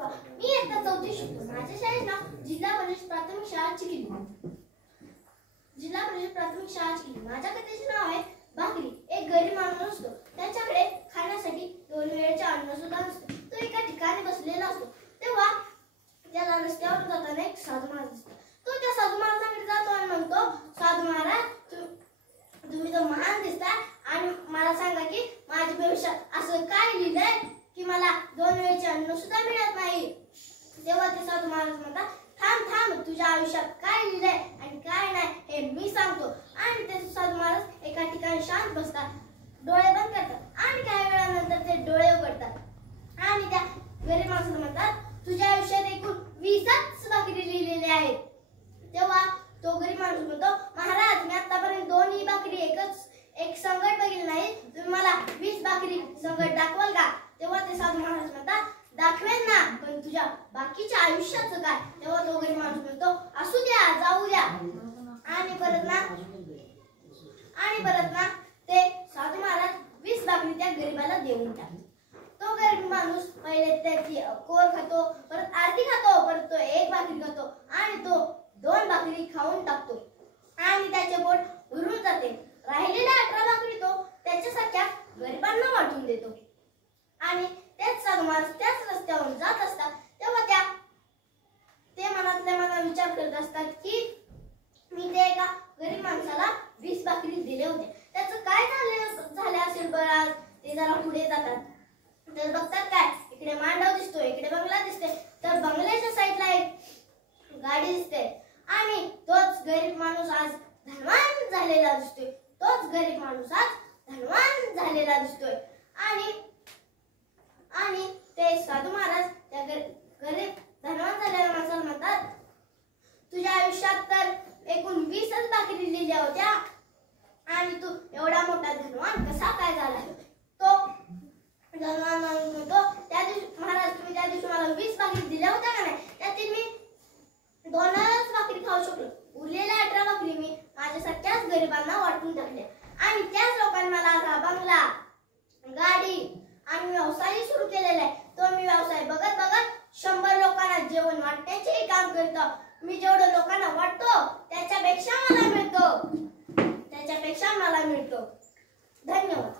मी इयत्ता 4थी शिकतो. माझ्या शाळेचे नाव जिल्हा परिषद प्राथमिक शाळा चिखली. जिल्हा परिषद प्राथमिक शाळा चिखली. माझ्या कथेचे नाव आहे भाकरी. एक गरीब माणूस असतो. त्याच्याकडे खाण्यासाठी 2 वेळेचे अन्न सुद्धा नसते. तो एका ठिकाणी बसलेला असतो. तेव्हा त्याला रस्त्यावर जाताना एक साधू महाराज दिसतो. तो त्या साधू महाराजांकडे जातो आणि म्हणतो, साधू महाराज, तुम्ही तर महान दिसता आणि मला सांगा की माझ्या भविष्यात असं काय लिहिलंय की मला 2 वेळेचे अन्न सुद्धा मिळत नाही. तेव्हा ते साधू महाराज म्हणतात, थांब थांब, तुझ्या आयुष्यात काय लिहिलंय आणि काय नाही हे मी सांगतो. आणि ते साधू महाराज एका ठिकाणी शांत बसतात, डोळे बंद करतात आणि काही वेळानंतर ते डोळे उघडतात आणि त्या गरीब माणसाला म्हणतात, तुझ्या आयुष्यात एकूण 20च भाकरी लिहिलेल्या आहेत. तेव्हा तो गरीब माणूस म्हणतो, महाराज, मी आतापर्यंत 2 भाकरी एक संकट बघितलं नाही. तुम्ही मला 20 भाकरी संकट दाखवाल का? तेव्हा ते साधू महाराज म्हणतात, दाखवेल ना, पण तुझ्या बाकीच्या आयुष्याचं काय? तेव्हा तो गरीब माणूस म्हणतो, असू द्या, जाऊ द्या. आणि परत ना ते साधू महाराज 20 भाकरी त्या गरीबाला देऊन टाकतात. तो गरीब माणूस पहिले त्याची कोर खातो, परत अर्धी खातो, परत तो 1 भाकरी खातो आणि तो 2 भाकरी खाऊन टाकतो आणि त्याचे पोट भरून जाते. राहिलेल्या 18 भाकरी तो त्याच्यासारख्या गरिबांना वाटून देतो. आणि तेच साधू महाराज त्याच रस्त्यावरून जात असतात. तेव्हा ते मनातल्या मनात विचार करत असतात की मी ते एका गरीब माणसाला 20 भाकरी दिले होते, त्याचं काय झाले असेल बरं आज. ते जरा पुढे जातात तर बघतात काय, इकडे मांडव दिसतोय, इकडे बंगला दिसते, तर बंगल्याच्या साईडला एक गाडी दिसते आणि तोच गरीब माणूस आज धनवान झालेला दिसतोय. तोच गरीब माणूस आज धनवान झालेला दिसतोय. आणि ते साधू महाराज त्या गरीब धनवान झालेल्या माणसाला म्हणतात, तुझ्या आयुष्यात तर एकूण 20च भाकरी लिहिल्या होत्या आणि तू एवढा मोठा धनवान कसा काय झाला? तो धनवान म्हणतो, त्या दिवशी महाराज, तुम्ही त्या दिवशी मला 20 भाकरी दिल्या होत्या का नाही? त्यातील मी 2च भाकरी खाऊ शकलो. उरलेल्या 18 भाकरी मी माझ्यासारख्याच गरिबांना वाटून टाकल्या आणि त्याच लोकांनी मला हा बंगला, गाडी आणि व्यवसाय सुरू केलेला आहे. तो मी व्यवसाय बघत 100 लोकांना जेवण वाटण्याचे काम करतो. मी जेवढं लोकांना वाटतो त्याच्यापेक्षा मला मिळतो. धन्यवाद.